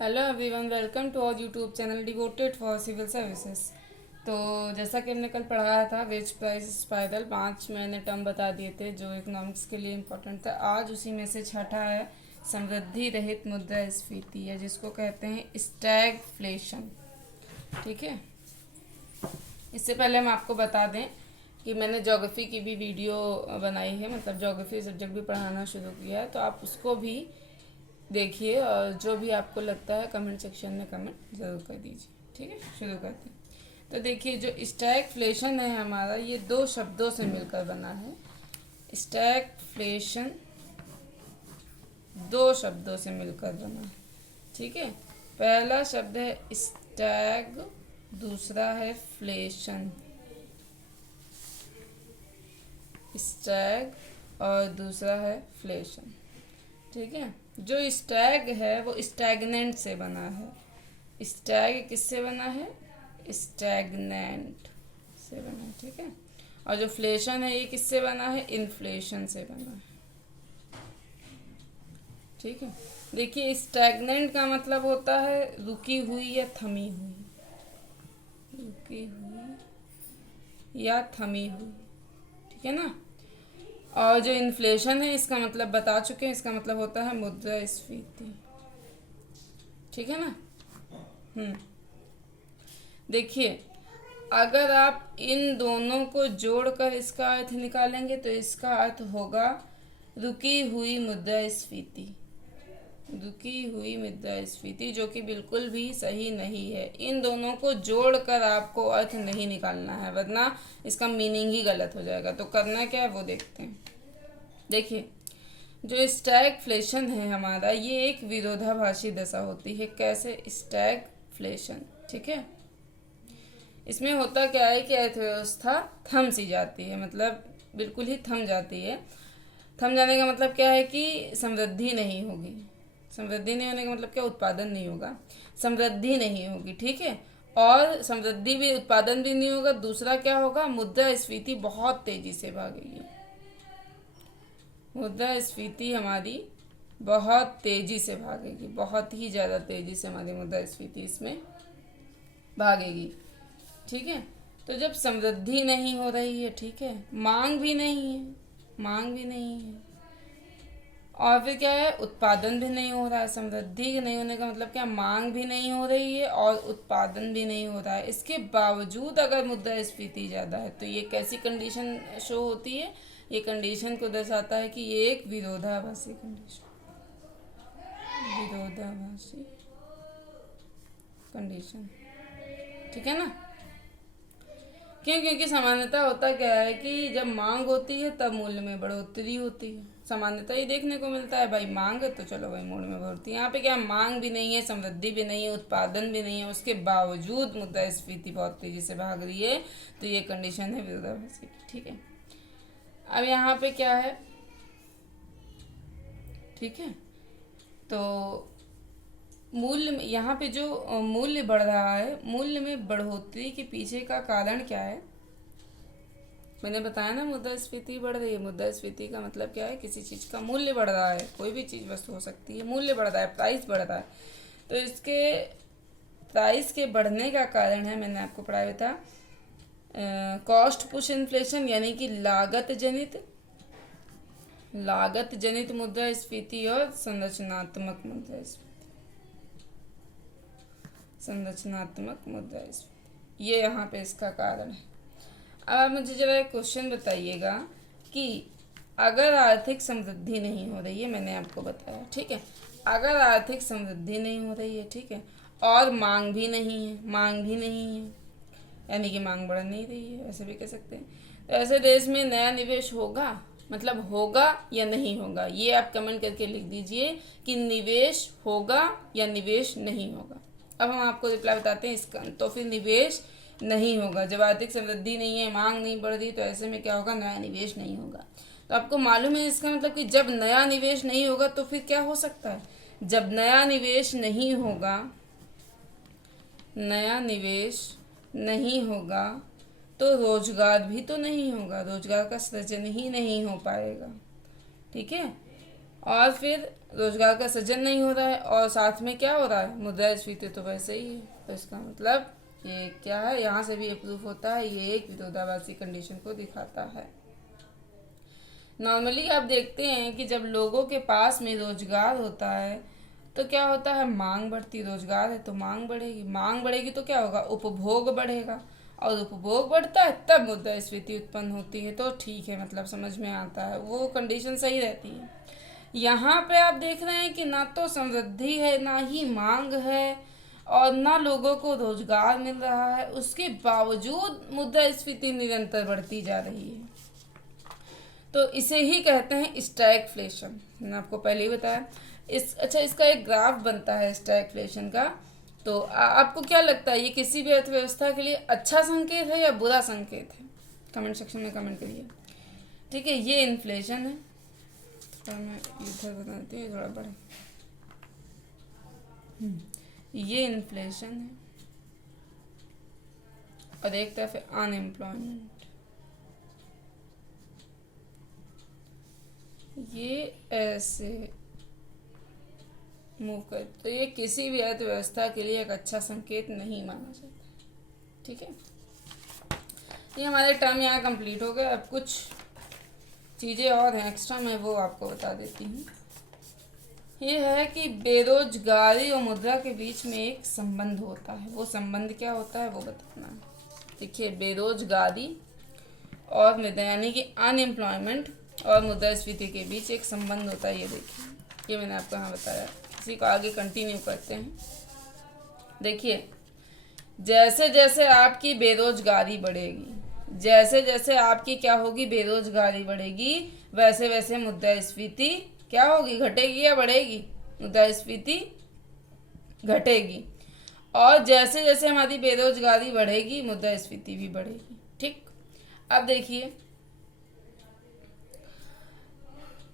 Hello everyone, welcome to our YouTube channel devoted for civil services. तो जैसा कि हमने कल पढ़ाया था, वेज प्राइस स्पाइरल 5 मैंने टर्म बता दिए थे जो इकोनॉमिक्स के लिए इम्पोर्टेंट था। आज उसी में से छठा है समृद्धि रहित मुद्रास्फीति, या जिसको कहते हैं स्टैगफ्लेशन। ठीक है, इससे पहले हम आपको बता दें कि मैंने ज्योग्राफी की भी वीडियो बनाई है, मतलब ज्योग्राफी सब्जेक्ट भी पढ़ाना शुरू किया है, तो आप उसको भी देखिए और जो भी आपको लगता है कमेंट सेक्शन में कमेंट ज़रूर कर दीजिए। ठीक है, शुरू करते हैं। तो देखिए, जो स्टैगफ्लेशन है हमारा, ये दो शब्दों से मिलकर बना है। स्टैगफ्लेशन दो शब्दों से मिलकर बना है। ठीक है, पहला शब्द है स्टैग, दूसरा है फ्लेशन। स्टैग और दूसरा है फ्लेशन। ठीक है, जो स्टैग है वो स्टैगनेंट से बना है। स्टैग किससे बना है? स्टैगनेंट से बना है। ठीक है, और जो फ्लेशन है ये किससे बना है? इन्फ्लेशन से बना है। ठीक है, देखिए स्टैगनेंट का मतलब होता है रुकी हुई या थमी हुई, रुकी हुई या थमी हुई। ठीक है ना। और जो इन्फ्लेशन है इसका मतलब बता चुके हैं, इसका मतलब होता है मुद्रास्फीति। ठीक है ना। हम्म, देखिए, अगर आप इन दोनों को जोड़कर इसका अर्थ निकालेंगे तो इसका अर्थ होगा रुकी हुई मुद्रास्फीति। रुकी हुई मुद्रास्फीति, जो कि बिल्कुल भी सही नहीं है। इन दोनों को जोड़कर आपको अर्थ नहीं निकालना है, वरना इसका मीनिंग ही गलत हो जाएगा। तो करना क्या है वो देखते हैं। देखिए, जो स्टैगफ्लेशन है हमारा, ये एक विरोधाभासी दशा होती है। कैसे? स्टैगफ्लेशन। ठीक है, इसमें होता क्या है कि अर्थव्यवस्था थम सी जाती है, मतलब बिल्कुल ही थम जाती है। थम जाने का मतलब क्या है कि समृद्धि नहीं होगी। समृद्धि नहीं होने का मतलब क्या? उत्पादन नहीं होगा, समृद्धि नहीं होगी। ठीक है, और समृद्धि भी, उत्पादन भी नहीं होगा। दूसरा क्या होगा? मुद्रास्फीति बहुत तेजी से भागेगी। मुद्रास्फीति हमारी बहुत तेजी से भागेगी, बहुत ही ज़्यादा तेजी से हमारी मुद्रास्फीति इसमें भागेगी। ठीक है, तो जब समृद्धि नहीं हो रही है, ठीक है, मांग भी नहीं है, मांग भी नहीं है, और फिर क्या है? उत्पादन भी नहीं हो रहा है। समृद्धि नहीं होने का मतलब क्या? मांग भी नहीं हो रही है और उत्पादन भी नहीं हो रहा है। इसके बावजूद अगर मुद्रास्फीति ज़्यादा है तो ये कैसी कंडीशन शो होती है? ये कंडीशन को दर्शाता है कि ये एक विरोधाभासी कंडीशन, विरोधाभासी कंडीशन। ठीक है ना। क्यों? क्योंकि सामान्यतः होता क्या है कि जब मांग होती है तब मूल्य में बढ़ोतरी होती है। सामान्यतः ये देखने को मिलता है, भाई मांग है तो चलो भाई मूल्य में बढ़ोतरी। यहाँ पे क्या? मांग भी नहीं है, समृद्धि भी नहीं है, उत्पादन भी नहीं है, उसके बावजूद मुद्रास्फीति बहुत तेजी से भाग रही है। तो ये कंडीशन है विरोधाभासी। ठीक है, अब यहाँ पे क्या है? ठीक है, तो मूल्य में, यहाँ पे जो मूल्य बढ़ रहा है, मूल्य में बढ़ोतरी के पीछे का कारण क्या है? मैंने बताया ना, मुद्रास्फीति बढ़ रही है। मुद्रास्फीति का मतलब क्या है? किसी चीज़ का मूल्य बढ़ रहा है, कोई भी चीज़ वस्तु हो सकती है, मूल्य बढ़ रहा है, प्राइस बढ़ रहा है। तो इसके प्राइस के बढ़ने का कारण है, मैंने आपको पढ़ाया था, कॉस्ट पुश इन्फ्लेशन, यानी कि लागत जनित मुद्रास्फीति और संरचनात्मक मुद्रास्फीति। संरचनात्मक मुद्रास्फीति, ये यहाँ पे इसका कारण है। अब आप मुझे जरा एक क्वेश्चन बताइएगा कि अगर आर्थिक समृद्धि नहीं हो रही है, मैंने आपको बताया, ठीक है, अगर आर्थिक समृद्धि नहीं हो रही है, ठीक है, और मांग भी नहीं है, मांग भी नहीं है, यानी कि मांग बढ़ नहीं रही है, ऐसे भी कह सकते हैं, तो ऐसे देश में नया निवेश होगा? मतलब होगा या नहीं होगा? ये आप कमेंट करके लिख दीजिए कि निवेश होगा या निवेश नहीं होगा। अब हम आपको रिप्लाई बताते हैं इसका। तो फिर निवेश नहीं होगा। जब आर्थिक समृद्धि नहीं है, मांग नहीं बढ़ रही, तो ऐसे में क्या होगा? नया निवेश नहीं होगा। तो आपको मालूम है इसका मतलब कि जब नया निवेश नहीं होगा तो फिर क्या हो सकता है? जब नया निवेश नहीं होगा, नया निवेश नहीं होगा तो रोजगार भी तो नहीं होगा, रोजगार का सृजन ही नहीं हो पाएगा। ठीक है, और फिर रोजगार का सृजन नहीं हो रहा है, और साथ में क्या हो रहा है, मुद्रास्फीति तो वैसे ही है। तो इसका मतलब ये क्या है, यहाँ से भी ये प्रूफ होता है, ये एक विरोधाभासी कंडीशन को दिखाता है। नॉर्मली आप देखते हैं कि जब लोगों के पास में रोजगार होता है तो क्या होता है, मांग बढ़ती, रोजगार है तो मांग बढ़ेगी, मांग बढ़ेगी तो क्या होगा, उपभोग बढ़ेगा, और उपभोग बढ़ता है तब मुद्रास्फीति उत्पन्न होती है। तो ठीक है, मतलब समझ में आता है, वो कंडीशन सही रहती है। यहाँ पे आप देख रहे हैं कि ना तो समृद्धि है, ना ही मांग है, और ना लोगों को रोजगार मिल रहा है, उसके बावजूद मुद्रास्फीति निरंतर बढ़ती जा रही है। तो इसे ही कहते हैं स्टैगफ्लेशन। मैंने आपको पहले ही बताया। अच्छा, इसका एक ग्राफ बनता है स्टैगफ्लेशन का। तो आपको क्या लगता है, ये किसी भी अर्थव्यवस्था के लिए अच्छा संकेत है या बुरा संकेत है? कमेंट सेक्शन में कमेंट करिए। ठीक है, ये इन्फ्लेशन है। तो मैं इधर बताती हूँ, थोड़ा बड़ा। ये इन्फ्लेशन है, और एक तरफ है अनएम्प्लॉयमेंट। ये ऐसे मूव कर, तो ये किसी भी अर्थव्यवस्था के लिए एक अच्छा संकेत नहीं माना जाता। ठीक है, ये हमारे टर्म यहाँ कंप्लीट हो गए। अब कुछ चीज़ें और हैं एक्स्ट्रा, मैं वो आपको बता देती हूँ। ये है कि बेरोजगारी और मुद्रा के बीच में एक संबंध होता है। वो संबंध क्या होता है वो बताना है। देखिए, बेरोजगारी और मुद्रा यानी कि अनएम्प्लॉयमेंट और मुद्रास्फीति के बीच एक संबंध होता है। ये देखिए, ये मैंने आपको यहाँ बताया। इसी को आगे कंटिन्यू करते हैं। देखिए, जैसे जैसे आपकी बेरोजगारी बढ़ेगी, जैसे जैसे आपकी क्या होगी, बेरोजगारी बढ़ेगी, वैसे वैसे मुद्रास्फीति क्या होगी, घटेगी या बढ़ेगी? मुद्रास्फीति घटेगी। और जैसे जैसे हमारी बेरोजगारी बढ़ेगी, मुद्रास्फीति भी बढ़ेगी। ठीक, अब देखिए,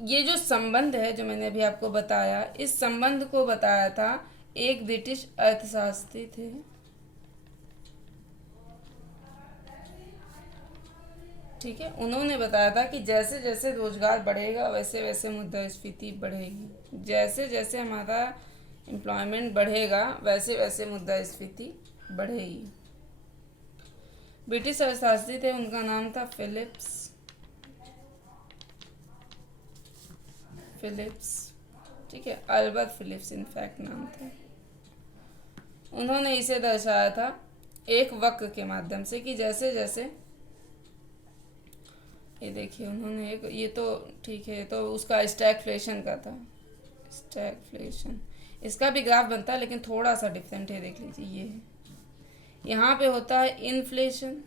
ये जो संबंध है जो मैंने अभी आपको बताया, इस संबंध को बताया था एक ब्रिटिश अर्थशास्त्री थे, ठीक है। उन्होंने बताया था कि जैसे जैसे रोजगार बढ़ेगा वैसे वैसे मुद्रास्फीति बढ़ेगी, जैसे जैसे हमारा एम्प्लॉयमेंट बढ़ेगा वैसे वैसे मुद्रास्फीति बढ़ेगी। ब्रिटिश अर्थशास्त्री थे, उनका नाम था फिलिप्स। ठीक है, अल्बर्ट फिलिप्स इनफैक्ट नाम था। उन्होंने इसे दर्शाया था एक वक्र के माध्यम से कि जैसे जैसे, ये देखिए उन्होंने एक, ये तो ठीक है, तो उसका स्टैगफ्लेशन का था, स्टैगफ्लेशन। इसका भी ग्राफ बनता है लेकिन थोड़ा सा डिफरेंट है, देख लीजिए। ये है, यहाँ पे होता है इन्फ्लेशन,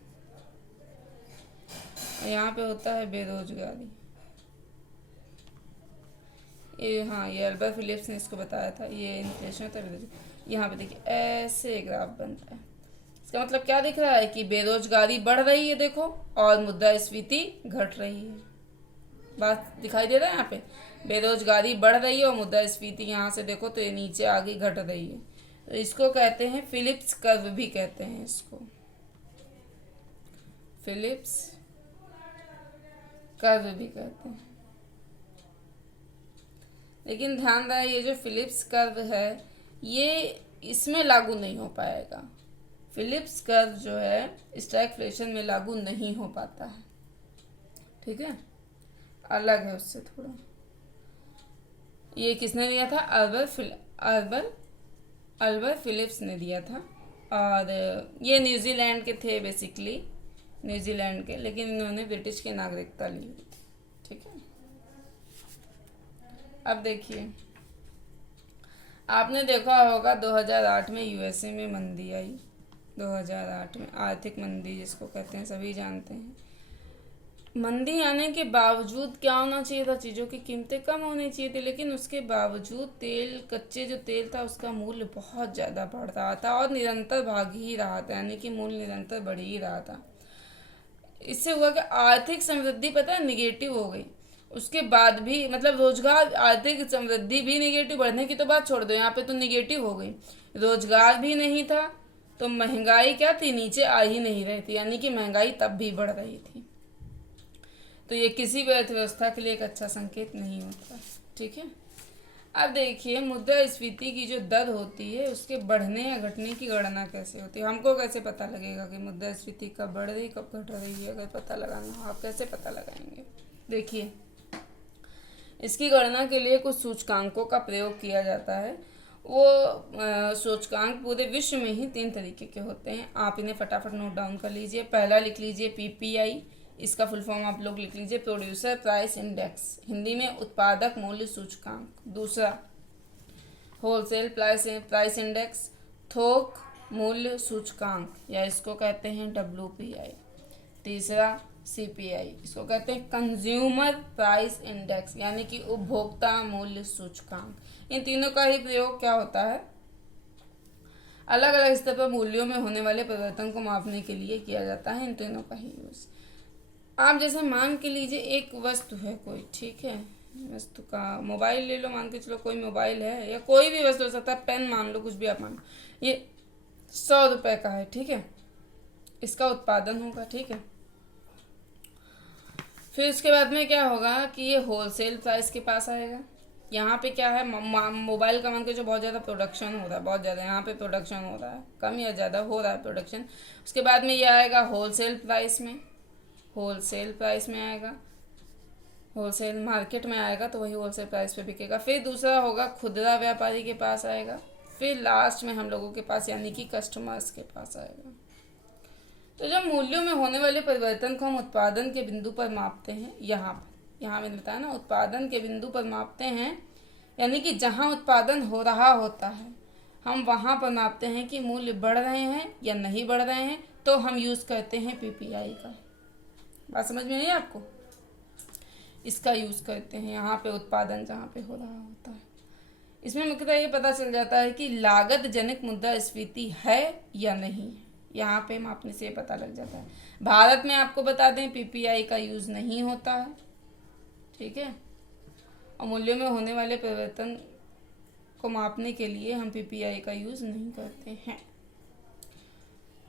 यहाँ पे होता है बेरोजगारी। ये हाँ, ये अल्बर्ट फिलिप्स ने इसको बताया था, ये इन्फ्लेशन होता है। यहाँ पे देखिए ऐसे ग्राफ बनता है। इसका मतलब क्या दिख रहा है कि बेरोजगारी बढ़ रही है, देखो, और मुद्रास्फीति घट रही है। बात दिखाई दे रहा है यहाँ पे, बेरोजगारी बढ़ रही है और मुद्रास्फीति यहाँ से देखो तो ये नीचे आगे घट रही है। तो इसको कहते हैं फिलिप्स कर्व भी कहते हैं इसको, फिलिप्स कर्व भी कहते हैं। लेकिन ध्यान रहे, ये जो फिलिप्स कर्व है ये इसमें लागू नहीं हो पाएगा। फिलिप्स कर्व जो है स्टैगफ्लेशन में लागू नहीं हो पाता है। ठीक है, अलग है उससे थोड़ा। ये किसने दिया था? अल्बर्ट फिलिप्स ने दिया था, और ये न्यूजीलैंड के थे बेसिकली, न्यूजीलैंड के, लेकिन इन्होंने ब्रिटिश की नागरिकता ली हुई थी। ठीक है, अब देखिए, आपने देखा होगा 2008 में यूएसए में मंदी आई। 2008 में आर्थिक मंदी जिसको कहते हैं, सभी जानते हैं। मंदी आने के बावजूद क्या होना चाहिए था? चीज़ों की कीमतें कम होनी चाहिए थी, लेकिन उसके बावजूद कच्चे जो तेल था उसका मूल्य बहुत ज़्यादा बढ़ रहा था और निरंतर भाग ही रहा था, यानी कि मूल्य निरंतर बढ़ ही रहा था। इससे हुआ कि आर्थिक समृद्धि पता है निगेटिव हो गई। उसके बाद भी मतलब रोजगार, आर्थिक समृद्धि भी निगेटिव, बढ़ने की तो बात छोड़ दो, यहाँ पे तो निगेटिव हो गई। रोजगार भी नहीं था तो महंगाई क्या थी? नीचे आ ही नहीं रही थी, यानी कि महंगाई तब भी बढ़ रही थी। तो ये किसी भी अर्थव्यवस्था के लिए एक अच्छा संकेत नहीं होता। ठीक है। अब देखिए मुद्रास्फीति की जो दर होती है उसके बढ़ने या घटने की गणना कैसे होती है। हमको कैसे पता लगेगा कि मुद्रास्फीति कब बढ़ रही कब घट रही है, अगर पता लगाना हो आप कैसे पता लगाएंगे। देखिए इसकी गणना के लिए कुछ सूचकांकों का प्रयोग किया जाता है। वो सूचकांक पूरे विश्व में ही 3 तरीके के होते हैं। आप इन्हें फटाफट नोट डाउन कर लीजिए। पहला लिख लीजिए पीपीआई, इसका फुल फॉर्म आप लोग लिख लीजिए प्रोड्यूसर प्राइस इंडेक्स, हिंदी में उत्पादक मूल्य सूचकांक। दूसरा होलसेल प्राइस इंडेक्स, थोक मूल्य सूचकांक या इसको कहते हैं डब्ल्यूपीआई। तीसरा सीपीआई, इसको कहते हैं कंज्यूमर प्राइस इंडेक्स यानी कि उपभोक्ता मूल्य सूचकांक। इन तीनों का ही प्रयोग क्या होता है, अलग अलग स्तर पर मूल्यों में होने वाले परिवर्तन को मापने के लिए किया जाता है। इन तीनों का ही यूज आप जैसे मान के लीजिए एक वस्तु है कोई, ठीक है, वस्तु का मोबाइल ले लो, मान के चलो कोई मोबाइल है या कोई भी वस्तु हो सकता है, पेन मान लो, कुछ भी आप मान लो, ये 100 रुपए का है, ठीक है, इसका उत्पादन होगा, ठीक है। फिर उसके बाद में क्या होगा कि ये होलसेल प्राइस के पास आएगा। यहाँ पे क्या है, मोबाइल का मान के जो बहुत ज़्यादा प्रोडक्शन हो रहा है, बहुत ज़्यादा यहाँ पे प्रोडक्शन हो रहा है, कम या ज़्यादा हो रहा है प्रोडक्शन। उसके बाद में ये आएगा होलसेल प्राइस में, होलसेल प्राइस में आएगा, होलसेल मार्केट में आएगा तो वही होलसेल प्राइस पे बिकेगा। फिर दूसरा होगा खुदरा व्यापारी के पास आएगा। फिर लास्ट में हम लोगों के पास यानी कि कस्टमर्स के पास आएगा। तो जब मूल्यों में होने वाले परिवर्तन को हम उत्पादन के बिंदु पर मापते हैं, यहाँ मैंने बताया ना, उत्पादन के बिंदु पर मापते हैं यानी कि जहाँ उत्पादन हो रहा होता है हम वहाँ पर मापते हैं कि मूल्य बढ़ रहे हैं या नहीं बढ़ रहे हैं, तो हम यूज़ करते हैं पीपीआई का। बात समझ में आई आपको, इसका यूज़ करते हैं यहाँ पे उत्पादन जहाँ पे हो रहा होता है। इसमें मुख्यतः ये पता चल जाता है कि लागत जनित मुद्रास्फीति है या नहीं है, यहाँ पे मापने से पता लग जाता है। भारत में आपको बता दें पीपीआई का यूज़ नहीं होता है, ठीक है, और मूल्यों में होने वाले परिवर्तन को मापने के लिए हम पीपीआई का यूज़ नहीं करते हैं।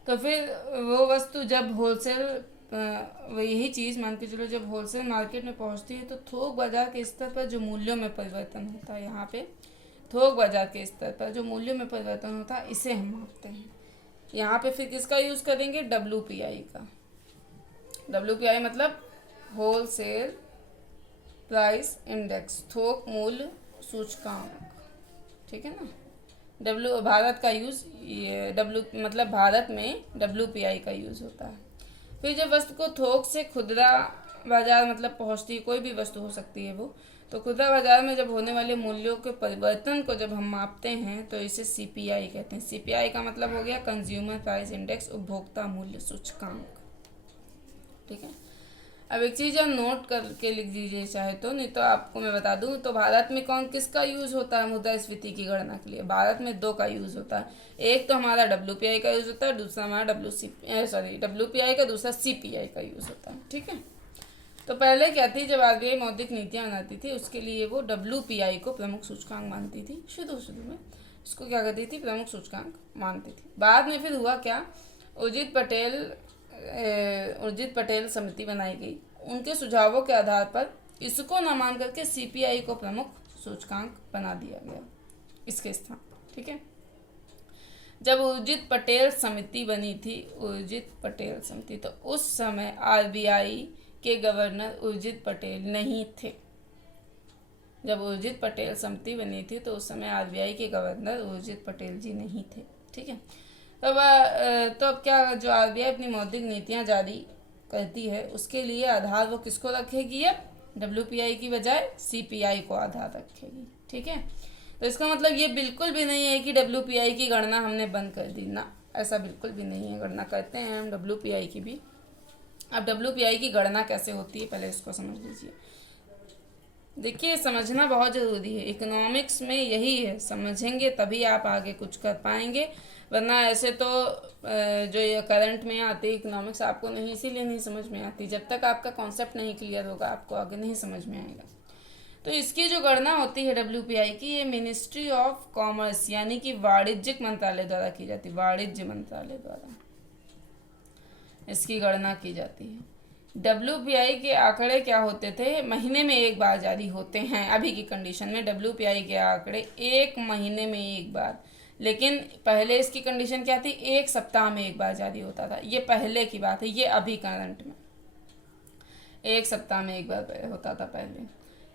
तो फिर वो वस्तु जब होलसेल यही चीज़ मान के चलो जब होलसेल मार्केट में पहुंचती है तो थोक बाजार के स्तर पर जो मूल्यों में परिवर्तन होता है, यहाँ पे थोक बाजार के स्तर पर जो मूल्यों में परिवर्तन होता है इसे हम मापते हैं। यहाँ पे फिर किसका यूज़ करेंगे, डब्ल्यूपीआई का। डब्ल्यूपीआई मतलब होलसेल प्राइस इंडेक्स, थोक मूल्य सूचकांक, ठीक है ना। भारत का यूज़ ये मतलब भारत में डब्ल्यूपीआई का यूज़ होता है। फिर जब वस्तु को थोक से खुदरा बाजार मतलब पहुंचती है, कोई भी वस्तु हो सकती है वो, तो खुदरा बाजार में जब होने वाले मूल्यों के परिवर्तन को जब हम मापते हैं तो इसे सीपीआई कहते हैं। सीपीआई का मतलब हो गया कंज्यूमर प्राइस इंडेक्स, उपभोक्ता मूल्य सूचकांक, ठीक है। अब एक चीज़ आप नोट करके लिख दीजिए चाहे तो, नहीं तो आपको मैं बता दूं तो भारत में किसका यूज़ होता है मुद्रास्फीति की गणना के लिए। भारत में 2 का यूज़ होता है, एक तो हमारा डब्ल्यूपीआई का यूज़ होता है, दूसरा हमारा डब्ल्यूपीआई का, दूसरा सीपीआई का यूज़ होता है, ठीक है। तो पहले क्या थी, जब आरबीआई मौद्रिक नीतियाँ बनाती थी उसके लिए वो डब्ल्यूपीआई को प्रमुख सूचकांक मानती थी। शुरू में इसको क्या करती थी, प्रमुख सूचकांक मानती थी। बाद में फिर हुआ क्या, उर्जित पटेल समिति बनाई गई, उनके सुझावों के आधार पर इसको न मान करके सीपीआई को प्रमुख सूचकांक बना दिया गया इसके स्थान, ठीक है। जब उर्जित पटेल समिति बनी थी, उर्जित पटेल समिति, तो उस समय आरबीआई के गवर्नर उर्जित पटेल नहीं थे। जब उर्जित पटेल समिति बनी थी तो उस समय आरबीआई के गवर्नर उर्जित पटेल जी नहीं थे, ठीक है। तो अब क्या, जो आरबीआई अपनी मौद्रिक नीतियां जारी करती है उसके लिए आधार वो किसको रखेगी, अब डब्ल्यूपीआई की बजाय सीपीआई को आधार रखेगी, ठीक है। तो इसका मतलब ये बिल्कुल भी नहीं है कि डब्ल्यूपीआई की गणना हमने बंद कर दी ना, ऐसा बिल्कुल भी नहीं है, गणना करते हैं हम डब्ल्यूपीआई की भी। अब डब्ल्यूपीआई की गणना कैसे होती है पहले इसको समझ लीजिए। देखिए समझना बहुत ज़रूरी है, इकोनॉमिक्स में यही है, समझेंगे तभी आप आगे कुछ कर पाएंगे, वरना ऐसे तो जो ये करंट में आती है इकोनॉमिक्स आपको नहीं, इसीलिए नहीं समझ में आती, जब तक आपका कॉन्सेप्ट नहीं क्लियर होगा आपको आगे नहीं समझ में आएगा। तो इसकी जो गणना होती है डब्ल्यूपीआई की, ये मिनिस्ट्री ऑफ कॉमर्स यानी कि वाणिज्यिक मंत्रालय द्वारा की जाती है, वाणिज्य मंत्रालय द्वारा इसकी गणना की जाती है। WPI के आंकड़े क्या होते थे, महीने में एक बार जारी होते हैं। अभी की कंडीशन में WPI के आंकड़े एक महीने में एक बार, लेकिन पहले इसकी कंडीशन क्या थी, एक सप्ताह में एक बार जारी होता था। ये पहले की बात है, ये अभी करंट में एक सप्ताह में एक बार होता था पहले।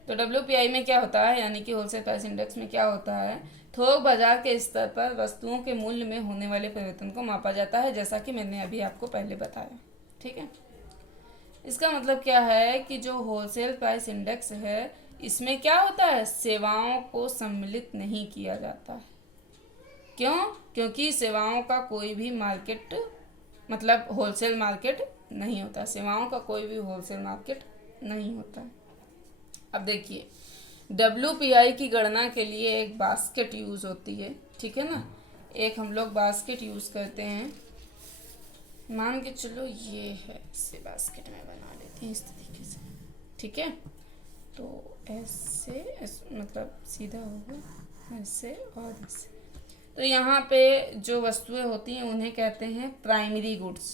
तो WPI में क्या होता है, यानी कि होलसेल प्राइस इंडेक्स में क्या होता है, थोक बाजार के स्तर पर वस्तुओं के मूल्य में होने वाले परिवर्तन को मापा जाता है, जैसा कि मैंने अभी आपको पहले बताया। ठीक है, इसका मतलब क्या है कि जो होलसेल प्राइस इंडेक्स है, इसमें क्या होता है, सेवाओं को सम्मिलित नहीं किया जाता है। क्यों? क्योंकि सेवाओं का कोई भी मार्केट, मतलब होलसेल मार्केट नहीं होता, सेवाओं का कोई भी होलसेल मार्केट नहीं होता। अब देखिए, WPI की गणना के लिए एक बास्केट यूज होती है, ठीक है ना। एक हम लोग बास्केट यूज करते हैं, मान के चलो ये है, इसे बास्केट में बना लेते हैं इस तरीके से। ठीक है, तो ऐसे मतलब सीधा होगा, ऐसे और ऐसे। तो यहाँ पे जो वस्तुएं होती हैं उन्हें कहते हैं प्राइमरी गुड्स,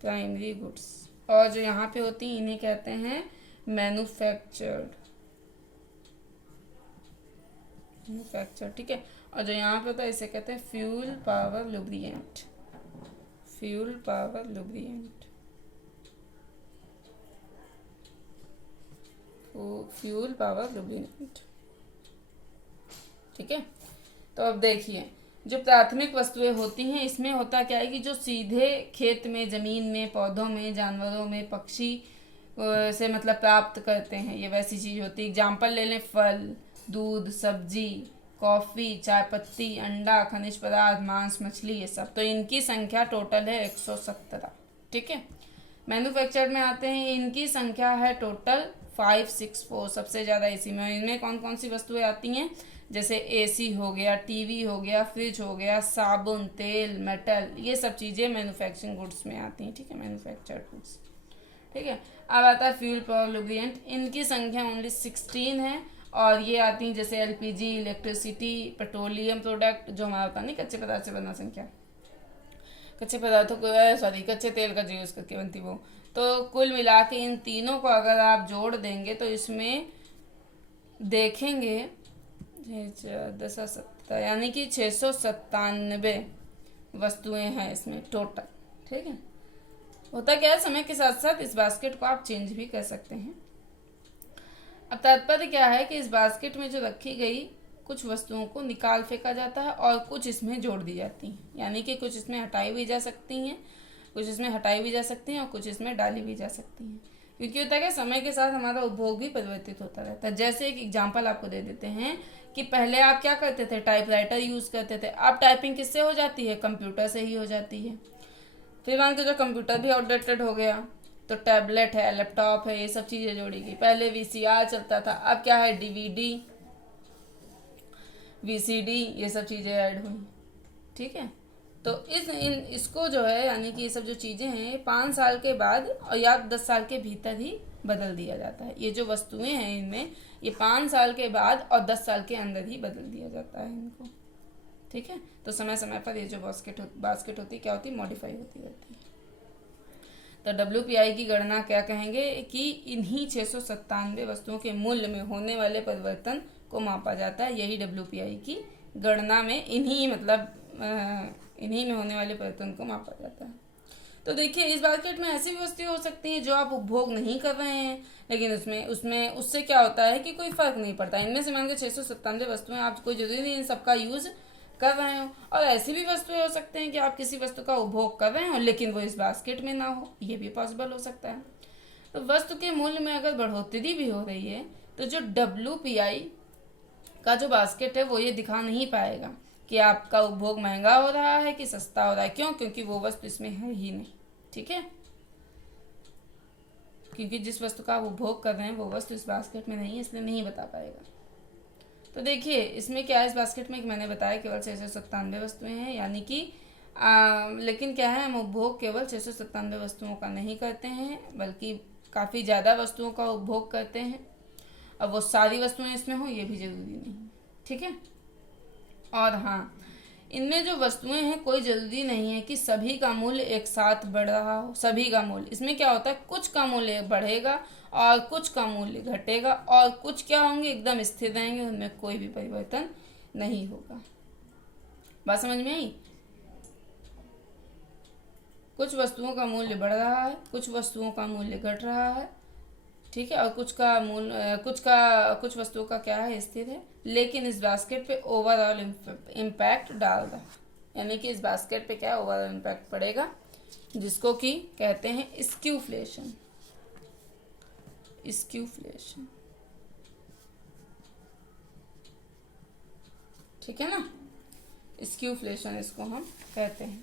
प्राइमरी गुड्स। और जो यहाँ पे होती हैं इन्हें कहते हैं मैन्युफैक्चर्ड, ठीक है। और जो यहाँ पे होता है इसे कहते हैं fuel power lubricant, fuel power lubricant, fuel power lubricant. ठीक है, तो अब देखिए, जो प्राथमिक वस्तुएं होती हैं, इसमें होता क्या है कि जो सीधे खेत में, जमीन में, पौधों में, जानवरों में, पक्षी से मतलब प्राप्त करते हैं, ये वैसी चीज होती है। एग्जाम्पल ले लें, फल, दूध, सब्जी, कॉफी, चाय पत्ती, अंडा, खनिज पदार्थ, मांस, मछली, ये सब। तो इनकी संख्या टोटल है 117। ठीक है, मैन्युफैक्चर्ड में आते हैं, इनकी संख्या है टोटल 564, सबसे ज्यादा इसी में। इनमें कौन कौन सी वस्तुएं आती हैं, जैसे AC हो गया, टीवी हो गया, फ्रिज हो गया, साबुन, तेल, मेटल, ये सब चीजें मैन्युफैक्चरिंग गुड्स में आती हैं। ठीक है, मैन्युफैक्चर्ड गुड्स। ठीक है, अब आता है फ्यूल पावर लुब्रिएंट, इनकी संख्या ओनली 16 है। और ये आती हैं जैसे LPG, इलेक्ट्रिसिटी, पेट्रोलियम प्रोडक्ट, जो हमारा होता नहीं कच्चे पदार्थ से बना, संख्या कच्चे पदार्थों को, सॉरी, कच्चे तेल का जो यूज करके बनती वो। तो कुल मिला के इन तीनों को अगर आप जोड़ देंगे तो इसमें देखेंगे 10 यानी कि 697 वस्तुएं हैं इसमें टोटल। ठीक है, होता क्या है, समय के साथ साथ इस बास्केट को आप चेंज भी कर सकते हैं। अब तात्पर्य क्या है कि इस बास्केट में जो रखी गई कुछ वस्तुओं को निकाल फेंका जाता है और कुछ इसमें जोड़ दी जाती हैं, यानी कि कुछ इसमें हटाई भी जा सकती हैं, कुछ इसमें हटाई भी जा सकती हैं और कुछ इसमें डाली भी जा सकती हैं। क्योंकि होता है कि समय के साथ हमारा उपभोग भी परिवर्तित होता रहता है। जैसे एक एग्जांपल आपको दे देते हैं कि पहले आप क्या करते थे, टाइपराइटर यूज करते थे। अब टाइपिंग किससे हो जाती है, कंप्यूटर से ही हो जाती है। फिर मान के जो कंप्यूटर भी आउटडेटेड हो गया, तो टैबलेट है, लैपटॉप है, ये सब चीजें जोड़ी गई। पहले VCR चलता था, अब क्या है, DVD, VCD, ये सब चीजें ऐड हुई। ठीक है, तो इसको जो है, यानी कि ये सब जो चीजें हैं 5 साल के बाद और या 10 साल के भीतर ही बदल दिया जाता है। ये जो वस्तुएं हैं इनमें, ये 5 साल के बाद और 10 साल के अंदर ही बदल दिया जाता है इनको। ठीक है, तो समय समय पर ये जो बास्केट होती है क्या होती है, मॉडिफाई होती रहती है। तो WPI की गणना क्या कहेंगे कि इन्हीं 697 वस्तुओं के मूल्य में होने वाले परिवर्तन को मापा जाता है। यही WPI की गणना में इन्हीं में होने वाले परिवर्तन को मापा जाता है। तो देखिए, इस बास्केट में ऐसी भी वस्तुएं हो सकती हैं जो आप उपभोग नहीं कर रहे हैं, लेकिन उससे क्या होता है कि कोई फर्क नहीं पड़ता। इनमें से मान के 697 वस्तुएं, आप कोई जरूरी नहीं इन सबका यूज कर रहे हो। और ऐसी भी वस्तुएं हो सकते हैं कि आप किसी वस्तु का उपभोग कर रहे हो लेकिन वो इस बास्केट में ना हो, ये भी पॉसिबल हो सकता है। तो वस्तु के मूल्य में अगर बढ़ोतरी भी हो रही है तो जो WPI का जो बास्केट है वो ये दिखा नहीं पाएगा कि आपका उपभोग महंगा हो रहा है कि सस्ता हो रहा है। क्यों? क्योंकि वो वस्तु इसमें है ही नहीं। ठीक है, क्योंकि जिस वस्तु का आप उपभोग कर रहे हैं वो वस्तु इस बास्केट में नहीं है, इसलिए नहीं बता पाएगा। तो देखिए, इसमें क्या है, इस बास्केट में मैंने बताया केवल 697 वस्तुएं हैं, यानी कि लेकिन क्या है, हम उपभोग केवल 697 वस्तुओं का नहीं करते हैं, बल्कि काफ़ी ज़्यादा वस्तुओं का उपभोग करते हैं। अब वो सारी वस्तुएं इसमें हो ये भी जरूरी नहीं। ठीक है, और हाँ, इनमें जो वस्तुएं हैं कोई जरूरी नहीं है कि सभी का मूल्य एक साथ बढ़ रहा हो, सभी का मूल्य। इसमें क्या होता है, कुछ का मूल्य बढ़ेगा और कुछ का मूल्य घटेगा और कुछ क्या होंगे एकदम स्थिर रहेंगे, उनमें कोई भी परिवर्तन नहीं होगा। बात समझ में आई? कुछ वस्तुओं का मूल्य बढ़ रहा है, कुछ वस्तुओं का मूल्य घट रहा है, ठीक है, और कुछ वस्तुओं का क्या है, स्थिर है, लेकिन इस बास्केट पे ओवरऑल इम्पैक्ट डाल रहा, यानी कि इस बास्केट पे क्या ओवरऑल इम्पैक्ट पड़ेगा, जिसको कि कहते हैं स्क्यूफ्लेशन। स्क्यूफ्लेशन, ठीक है ना, स्क्यूफ्लेशन इसको हम कहते हैं।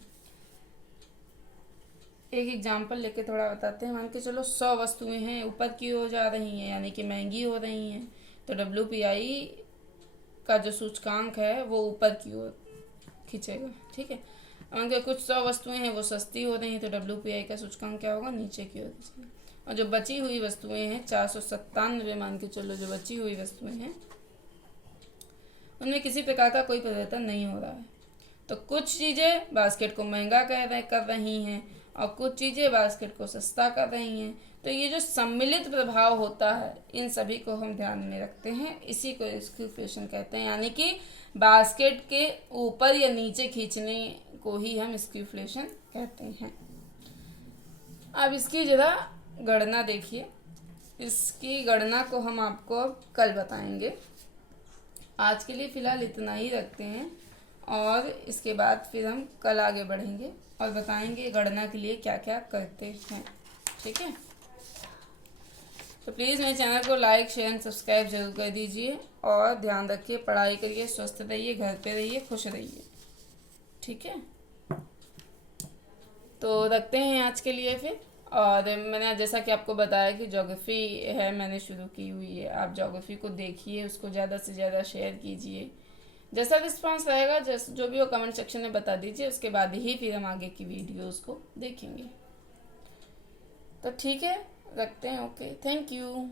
एक एग्जाम्पल लेके थोड़ा बताते हैं। मान के चलो 100 वस्तुएं हैं, ऊपर की ओर जा रही हैं, यानी कि महंगी हो रही हैं, तो WPI का जो सूचकांक है वो ऊपर की ओर खींचेगा, ठीक है। मान के कुछ 100 वस्तुएं हैं वो सस्ती हो रही हैं, तो WPI का सूचकांक क्या होगा, नीचे की ओर खींचेगा। और जो बची हुई वस्तुएं हैं 497, मान के चलो जो बची हुई वस्तुएं हैं उनमें किसी प्रकार का कोई परिवर्तन नहीं हो रहा है, तो कुछ चीज़ें बास्केट को महंगा कर रही हैं और कुछ चीज़ें बास्केट को सस्ता कर रही हैं। तो ये जो सम्मिलित प्रभाव होता है इन सभी को हम ध्यान में रखते हैं, इसी को स्क्यूफ्लेशन कहते हैं, यानी कि बास्केट के ऊपर या नीचे खींचने को ही हम स्क्यूफ्लेशन कहते हैं। अब इसकी ज़रा गणना देखिए, इसकी गणना को हम आपको अब कल बताएंगे। आज के लिए फ़िलहाल इतना ही रखते हैं और इसके बाद फिर हम कल आगे बढ़ेंगे और बताएंगे गणना के लिए क्या क्या करते हैं, ठीक है। तो प्लीज़ मेरे चैनल को लाइक शेयर एंड सब्सक्राइब जरूर कर दीजिए और ध्यान रखिए, पढ़ाई करिए, स्वस्थ रहिए, घर पे रहिए, खुश रहिए, ठीक है। तो रखते हैं आज के लिए फिर। और मैंने जैसा कि आपको बताया कि ज्योग्राफी है मैंने शुरू की हुई है, आप ज्योग्राफी को देखिए, उसको ज़्यादा से ज़्यादा शेयर कीजिए। जैसा रिस्पांस रहेगा, जो भी वो कमेंट सेक्शन में बता दीजिए, उसके बाद ही फिर हम आगे की वीडियोस को देखेंगे। तो ठीक है, रखते हैं, ओके, थैंक यू।